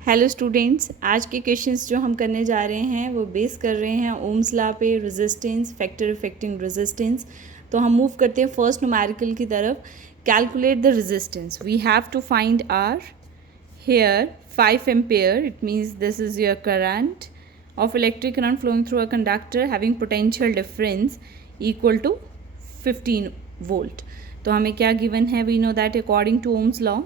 Hello students, आज के questions जो हम करने जा रहे हैं वो बेस कर रहे हैं ओम्स लॉ पे, रेजिस्टेंस, फैक्टर अफेक्टिंग रेजिस्टेंस। तो हम मूव करते हैं फर्स्ट न्यूमेरिकल की तरफ। Calculate the resistance. We have to find R here 5 ampere, it means this is your current of electric current flowing through a conductor having potential difference equal to 15 volt. तो हमें क्या given है? we know that according to Ohm's law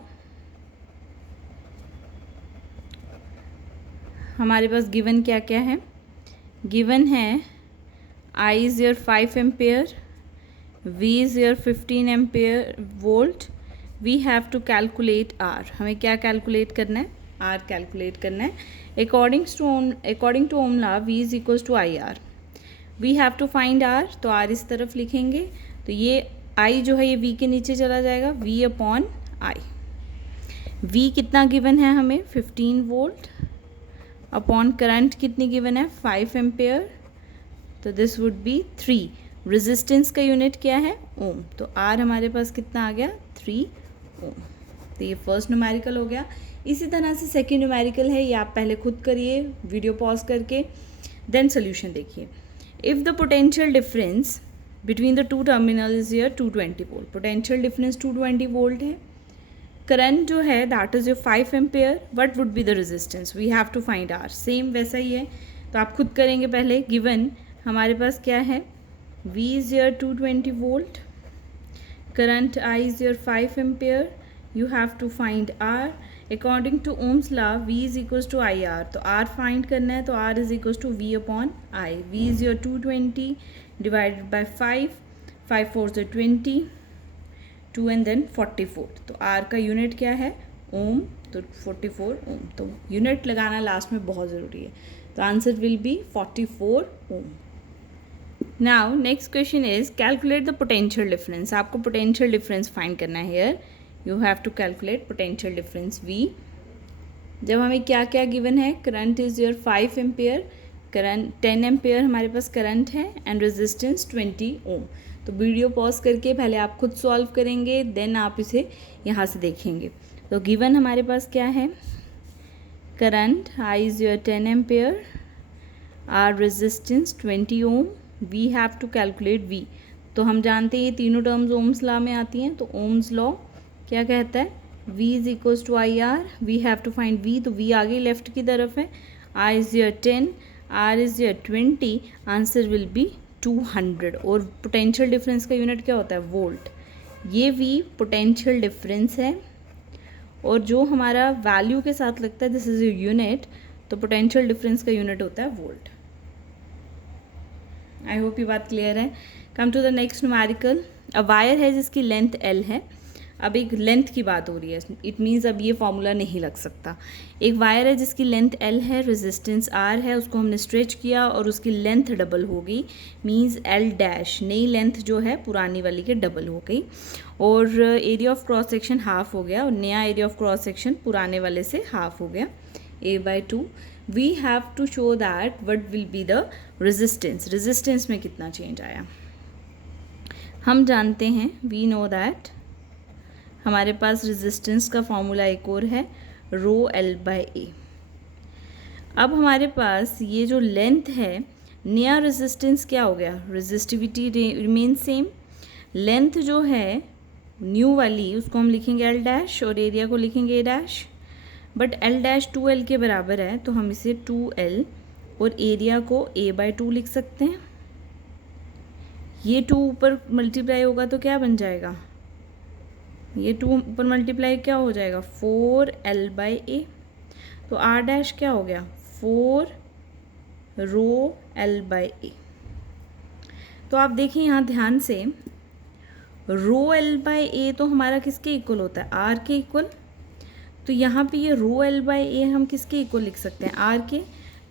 हमारे पास given क्या क्या है? Given है I is your 5 ampere, V is your 15 ampere volt. We have to calculate R. हमें क्या कैलकुलेट करना है? आर कैलकुलेट करना है। According to Ohm law V is equals to I R. We have to find R, तो R इस तरफ लिखेंगे तो ये आई जो है ये वी के नीचे चला जाएगा, वी अपॉन आई। वी कितना गिवन है हमें? 15 वोल्ट अपॉन करंट कितनी गिवन है? 5 एम्पेयर, तो दिस वुड बी 3। रेजिस्टेंस का यूनिट क्या है? ओम। तो आर हमारे पास कितना आ गया? 3 ओम। तो ये फर्स्ट न्यूमेरिकल हो गया। इसी तरह से सेकेंड न्यूमेरिकल है, ये आप पहले खुद करिए वीडियो पॉज करके, देन सोल्यूशन देखिए। If the potential difference between the two terminal is your 220 volt, potential difference 220 volt है। करंट जो है that is your 5 ampere, what would be the resistance? We have to find R. Same वैसा ही है, तो आप खुद करेंगे पहले। गिवन हमारे पास क्या है? V is your 220 volt, current I is your 5 ampere. You have to find R. According to Ohm's law, V is equals to IR. तो R find करना है, तो R is equals to V upon I. V is your 220 divided by 5. 5 4 is 20, 2 and then 44. तो R का unit क्या है? ओम। तो 44 ओम। तो यूनिट लगाना लास्ट में बहुत ज़रूरी है। तो answer will be 44 ohm. Now next question is calculate the potential difference. आपको पोटेंशियल डिफरेंस फाइंड करना है। Here you have to calculate potential difference V। जब हमें क्या क्या गिवन है? Current is your 5 ampere, current 10 ampere हमारे पास करंट है, एंड रेजिस्टेंस 20 ओम। तो वीडियो पॉज करके पहले आप खुद सॉल्व करेंगे, देन आप इसे यहाँ से देखेंगे। तो गिवन हमारे पास क्या है? Current I is your 10 ampere, R resistance 20 ohm, we have to calculate V। तो हम जानते हैं ये तीनों टर्म्स ओम्स लॉ में आती हैं। तो ओम्स लॉ क्या कहता है? V is equals to I R. We have to find V, तो V आगे लेफ्ट की तरफ है। I is your 10, R is your 20, answer will be 200। और पोटेंशियल डिफरेंस का यूनिट क्या होता है? वोल्ट। ये V पोटेंशियल डिफरेंस है, और जो हमारा वैल्यू के साथ लगता है दिस इज योर यूनिट, तो पोटेंशियल डिफरेंस का यूनिट होता है वोल्ट। आई होप ये बात क्लियर है। Come to the next numerical. A wire है जिसकी लेंथ L है। अब एक लेंथ की बात हो रही है, इट मीन्स अब ये फॉर्मूला नहीं लग सकता। एक वायर है जिसकी लेंथ L है, रेजिस्टेंस R है, उसको हमने स्ट्रेच किया और उसकी लेंथ डबल हो गई, मीन्स L डैश नई लेंथ जो है पुरानी वाली के डबल हो गई, और area of cross section half हो गया, और नया एरिया ऑफ क्रॉस सेक्शन पुराने वाले से हाफ हो गया, A/2। We have to show that what will be the resistance. Resistance में कितना चेंज आया? हम जानते हैं, वी नो दैट हमारे पास रेजिस्टेंस का फॉर्मूला एक और है, ρL/A। अब हमारे पास ये जो लेंथ है, नया रेजिस्टेंस क्या हो गया? Resistivity remain same. लेंथ जो है न्यू वाली उसको हम लिखेंगे L डैश, और एरिया को लिखेंगे A dash. But L dash 2L के बराबर है, तो हम इसे 2L और एरिया को A/2 लिख सकते हैं। ये 2 ऊपर मल्टीप्लाई होगा तो क्या बन जाएगा? ये 2 ऊपर मल्टीप्लाई क्या हो जाएगा? 4L/A। तो R डैश क्या हो गया? 4 ρL/A। तो आप देखिए यहाँ ध्यान से, ρL/A तो हमारा किसके इक्वल होता है? R के इक्वल। तो यहाँ पे ये ρL/A हम किसके इक्वल लिख सकते हैं? R के।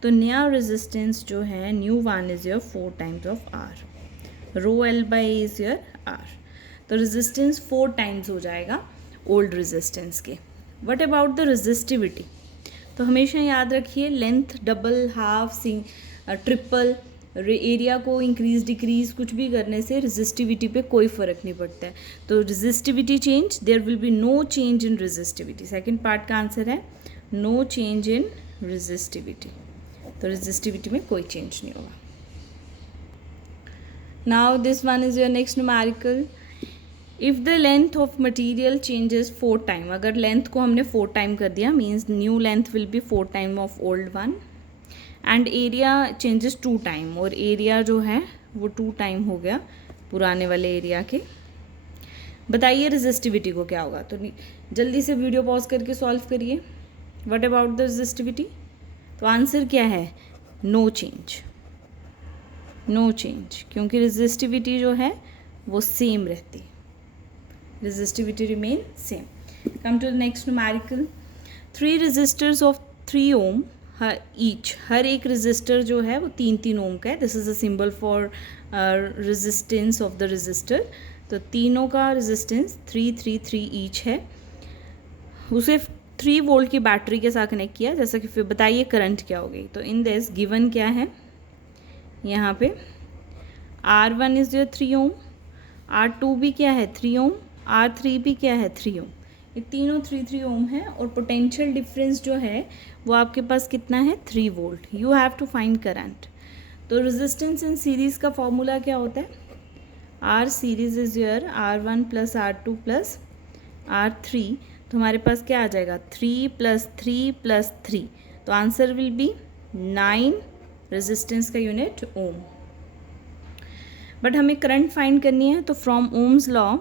तो नया रेजिस्टेंस जो है new one is your 4 times of R। ρL/A is your R। तो रेजिस्टेंस 4 टाइम्स हो जाएगा ओल्ड रेजिस्टेंस के। What about the resistivity? तो हमेशा याद रखिए length double, half, triple, area को इंक्रीज डिक्रीज कुछ भी करने से रेजिस्टिविटी पे कोई फ़र्क नहीं पड़ता है. तो resistivity change, there will be no change in resistivity. Second part का आंसर है नो चेंज इन रेजिस्टिविटी. तो रेजिस्टिविटी में कोई चेंज नहीं होगा. Now this one is your next numerical. If the length of material changes 4 time, अगर length को हमने 4 टाइम कर दिया means new length will be 4 time of old one. And area changes 2 time, और एरिया जो है वो 2 टाइम हो गया पुराने वाले एरिया के. बताइए रेजिस्टिविटी को क्या होगा. तो जल्दी से वीडियो पॉज करके सॉल्व करिए. What about the resistivity. तो आंसर क्या है नो चेंज. नो चेंज, क्योंकि रेजिस्टिविटी जो है वो सेम रहती. Resistivity remain same. Come to the next numerical. 3 resistors of 3 ohm each. हर एक रेजिस्टर जो है वो 3-3 ओम का है. This is a symbol for resistance of the resistor. तो तीनों का रेजिस्टेंस 3-3-3 ईच है. उसे 3 वोल्ट की बैटरी के साथ कनेक्ट किया. जैसा कि फिर बताइए करंट क्या होगी. तो इन दिस गिवन क्या है यहाँ पे R1 is your 3 Om, R2 भी क्या है 3 ओम, R3 भी क्या है 3 ओम. ये तीनों 3-3 ओम है. और पोटेंशियल डिफरेंस जो है वो आपके पास कितना है 3 volt. You have to find current. तो रेजिस्टेंस इन सीरीज़ का फॉर्मूला क्या होता है. R series is your R1 plus R2 plus R3. तो हमारे पास क्या आ जाएगा 3 + 3 + 3. तो आंसर विल बी 9. रेजिस्टेंस का यूनिट ओम. बट हमें करंट फाइंड करनी है. तो from Ohm's law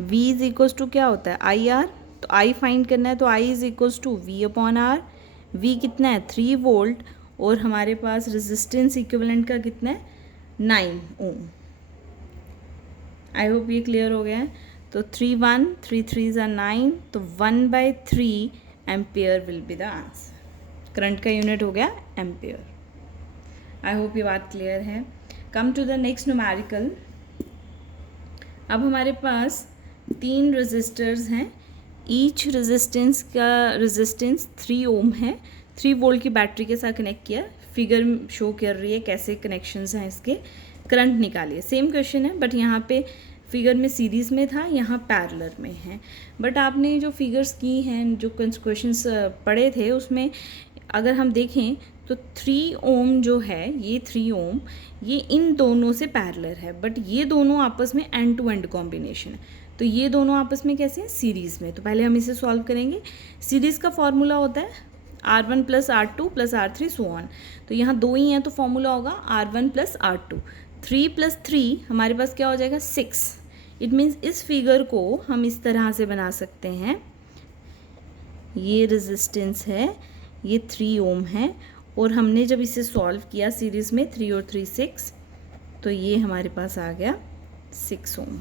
V is equals to क्या होता है IR. तो I फाइंड करना है. तो I is equals to V/R. V कितना है 3 वोल्ट. और हमारे पास रेजिस्टेंस इक्विवेलेंट का कितना है 9 ओम. आई होप ये क्लियर हो गया है. तो 3 1 3 3 9. तो 1/3 ampere will be the answer. Current का यूनिट हो गया एम्पियर. आई होप ये बात क्लियर है. Come to the next numerical. अब हमारे पास 3 रेजिस्टर्स हैं. ईच रेजिस्टेंस का रेजिस्टेंस 3 ओम है. 3 वोल्ट की बैटरी के साथ कनेक्ट किया. फिगर शो कर रही है कैसे कनेक्शंस हैं इसके. करंट निकालिए. सेम क्वेश्चन है बट यहाँ पे फिगर में सीरीज़ में था, यहाँ पैरेलल में है. बट आपने जो फिगर्स की हैं, जो क्वेश्चंस पढ़े थे, उसमें अगर हम देखें तो 3 ओम जो है, ये 3 ओम ये इन दोनों से पैरेलल है. बट ये दोनों आपस में एंड टू एंड कॉम्बिनेशन है. तो ये दोनों आपस में कैसे हैं सीरीज़ में. तो पहले हम इसे सॉल्व करेंगे. सीरीज़ का फॉर्मूला होता है R1 + R2 + R3 so on. तो यहाँ 2 ही हैं तो फॉर्मूला होगा R1 + R2. 3 + 3 हमारे पास क्या हो जाएगा 6. इट मीन्स इस फिगर को हम इस तरह से बना सकते हैं. ये रेजिस्टेंस है, ये 3 ओम है. और हमने जब इसे सॉल्व किया सीरीज़ में 3 और 3 6, तो ये हमारे पास आ गया 6 ओम.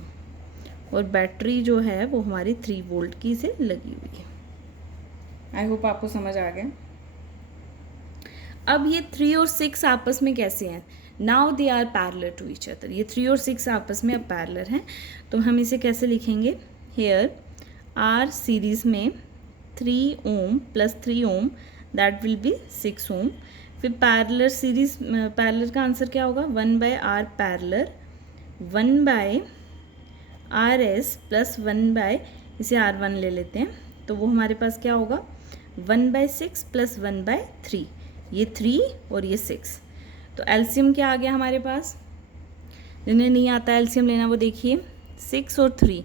और बैटरी जो है वो हमारी 3 वोल्ट की से लगी हुई है. आई होप आपको समझ आ गया. अब ये 3 और 6 आपस में कैसे हैं. Now they are parallel to each other. ये 3 और 6 आपस में अब पैरेलल हैं. तो हम इसे कैसे लिखेंगे. हेयर R सीरीज़ में 3 ओम + 3 ओम दैट विल बी 6 ओम. फिर पैरेलल सीरीज़ पैरेलल का आंसर क्या होगा 1/R पैरेलल 1/RS + 1/ इसे R1 ले लेते हैं. तो वो हमारे पास क्या होगा 1/6 + 1/3. ये 3 और ये 6. तो एलसीएम क्या आ गया हमारे पास. जिन्हें नहीं आता एलसीएम लेना वो देखिए. 6 और 3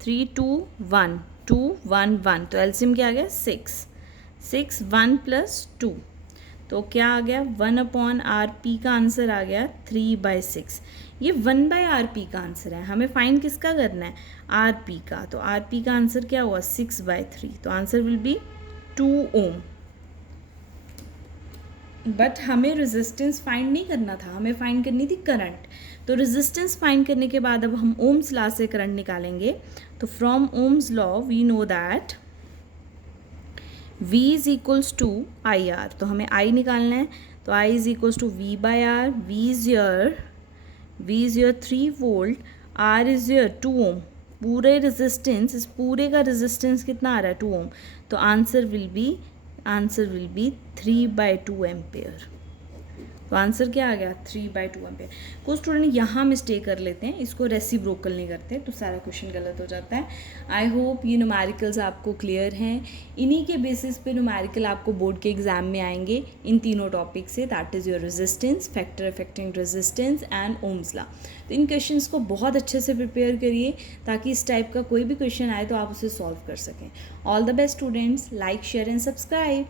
3 2 1 2 1 1. तो एलसीएम क्या आ गया 6 6 1 + 2. तो क्या आ गया 1/RP का आंसर आ गया 3/6. ये 1/RP का आंसर है. हमें फाइंड किसका करना है RP का. तो RP का आंसर क्या हुआ 6/3. तो answer will be 2 ohm. But हमें रेजिस्टेंस फाइंड नहीं करना था, हमें फाइंड करनी थी करंट. तो रेजिस्टेंस फाइंड करने के बाद अब हम ओम्स लॉ से करंट निकालेंगे. तो from Ohm's law we know that V is equals to IR. तो हमें I निकालना है. तो I is equals to V/R. V is your 3 volt. R is your 2 ohm. पूरे रेजिस्टेंस, इस पूरे का रेजिस्टेंस कितना आ रहा है 2 ओम. तो आंसर विल बी 3/2 एम्पेयर. तो आंसर क्या आ गया 3/2 एम्पेयर। कुछ स्टूडेंट यहाँ मिस्टेक कर लेते हैं, इसको रेसिप्रोकल नहीं करते तो सारा क्वेश्चन गलत हो जाता है। आई होप ये न्यूमेरिकल्स आपको क्लियर हैं। इन्हीं के बेसिस पे न्यूमेरिकल आपको बोर्ड के एग्जाम में आएंगे इन तीनों टॉपिक से, that is your resistance, factor affecting resistance and Ohm's law. तो इन क्वेश्चंस को बहुत अच्छे से प्रिपेयर करिए ताकि इस टाइप का कोई भी क्वेश्चन आए तो आप उसे सॉल्व कर सकें। All the best students, like share and subscribe.